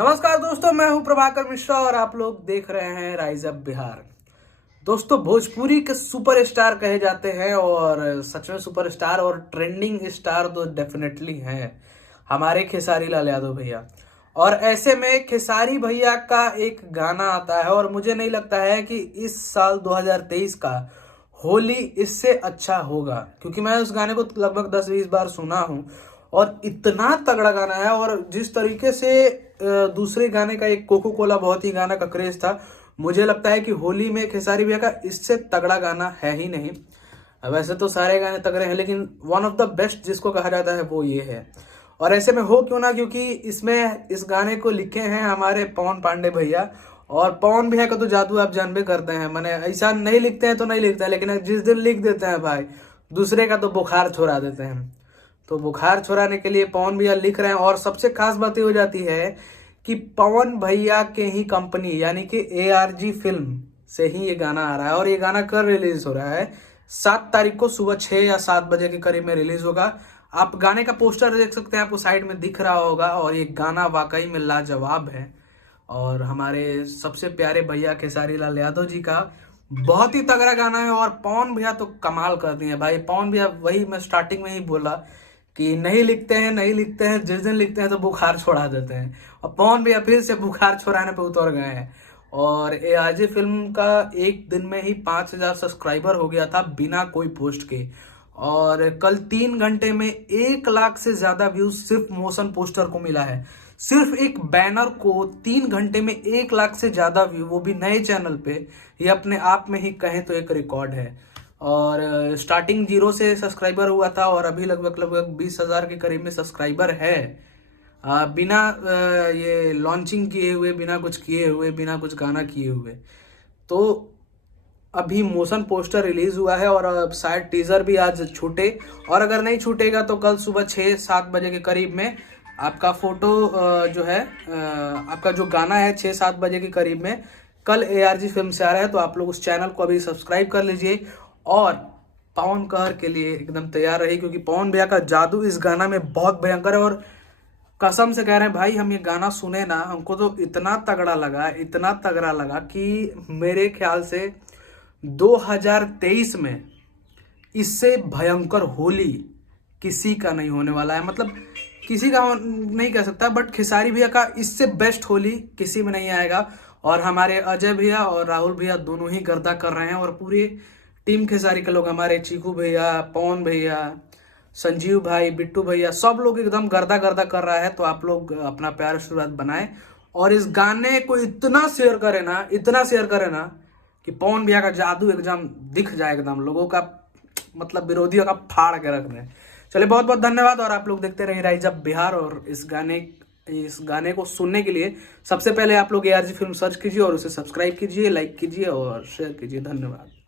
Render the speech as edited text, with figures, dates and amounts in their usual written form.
नमस्कार दोस्तों, मैं हूं प्रभाकर मिश्रा और आप लोग देख रहे हैं राइज अप बिहार। दोस्तों, भोजपुरी के सुपरस्टार कहे जाते हैं और सच में सुपरस्टार और ट्रेंडिंग स्टार तो डेफिनेटली हैं हमारे खेसारी लाल यादव भैया। और ऐसे में खेसारी भैया का एक गाना आता है और मुझे नहीं लगता है कि इस साल 2023 का होली इससे अच्छा होगा, क्योंकि मैं उस गाने को लगभग 10-20 बार सुना हूं और इतना तगड़ा गाना है। और जिस तरीके से दूसरे गाने का एक कोको कोला बहुत ही गाना का क्रेज था, मुझे लगता है कि होली में खेसारी भैया का इससे तगड़ा गाना है ही नहीं। वैसे तो सारे गाने तगड़े हैं, लेकिन वन ऑफ द बेस्ट जिसको कहा जाता है वो ये है। और ऐसे में हो क्यों ना, क्योंकि इसमें इस गाने को लिखे हैं हमारे पवन पांडे भैया। और पवन भैया का तो जादू आप जानबे करते हैं, मैंने ऐसा नहीं लिखते हैं तो नहीं लिखते हैं, लेकिन जिस दिन लिख देते हैं भाई, दूसरे का तो बुखार छोड़ा देते हैं। तो बुखार छोड़ाने के लिए पवन भैया लिख रहे हैं। और सबसे खास बात ये हो जाती है कि पवन भैया के ही कंपनी यानी कि ARG फिल्म से ही ये गाना आ रहा है। और ये गाना कब रिलीज हो रहा है? 7 तारीख को सुबह 6 या 7 बजे के करीब में रिलीज होगा। आप गाने का पोस्टर देख सकते हैं, आपको साइड में दिख रहा होगा। और ये गाना वाकई में लाजवाब है और हमारे सबसे प्यारे भैया खेसारी लाल यादव जी का बहुत ही तगड़ा गाना है। और पवन भैया तो कमाल कर दिए भाई। पवन भैया, वही मैं स्टार्टिंग में ही बोला कि नहीं लिखते हैं, जिस दिन लिखते हैं तो बुखार छोड़ा देते हैं। और पवन भैया फिर से बुखार छोड़ाने पे उतर गए हैं। और ARG फिल्म का एक दिन में ही 5000 सब्सक्राइबर हो गया था बिना कोई पोस्ट के। और कल 3 घंटे में 1 लाख से ज्यादा व्यूज सिर्फ मोशन पोस्टर को मिला है। सिर्फ एक बैनर को 3 घंटे में 1 लाख से ज्यादा व्यू, वो भी नए चैनल पे, ये अपने आप में ही कहें तो एक रिकॉर्ड है। और स्टार्टिंग 0 से सब्सक्राइबर हुआ था और अभी लगभग 20,000 के करीब में सब्सक्राइबर है। बिना ये लॉन्चिंग किए हुए, बिना कुछ किए हुए, बिना कुछ गाना किए हुए। तो अभी मोशन पोस्टर रिलीज हुआ है और अब शायद टीजर भी आज छूटे। और अगर नहीं छूटेगा तो कल सुबह 6-7 बजे के करीब में आपका फोटो जो है, आपका जो गाना है 6-7 बजे के करीब में कल ARG फिल्म से आ रहा है। तो आप लोग उस चैनल को अभी सब्सक्राइब कर लीजिए और पवन कहर के लिए एकदम तैयार रहिए, क्योंकि पवन भैया का जादू इस गाना में बहुत भयंकर है। और कसम से कह रहे हैं भाई, हम ये गाना सुने ना, हमको तो इतना तगड़ा लगा कि मेरे ख्याल से 2023 में इससे भयंकर होली किसी का नहीं होने वाला है। मतलब किसी का नहीं कह सकता, बट खेसारी भैया का इससे बेस्ट होली किसी में नहीं आएगा। और हमारे अजय भैया और राहुल भैया दोनों ही गर्दा कर रहे हैं। और पूरी टीम खेसारी के लोग, हमारे चीकू भैया, पवन भैया, संजीव भाई, बिट्टू भैया, सब लोग एकदम गर्दा कर रहा है। तो आप लोग अपना प्यार आशीर्वाद बनाएं और इस गाने को इतना शेयर करें ना कि पवन भैया का जादू एकदम दिख जाए, एकदम लोगों का, मतलब विरोधियों का फाड़ के रख दें। चलिए, बहुत बहुत धन्यवाद। और आप लोग देखते रहिए राइज अप बिहार। और इस गाने को सुनने के लिए सबसे पहले आप लोग ARG फिल्म सर्च कीजिए और उसे सब्सक्राइब कीजिए, लाइक कीजिए और शेयर कीजिए। धन्यवाद।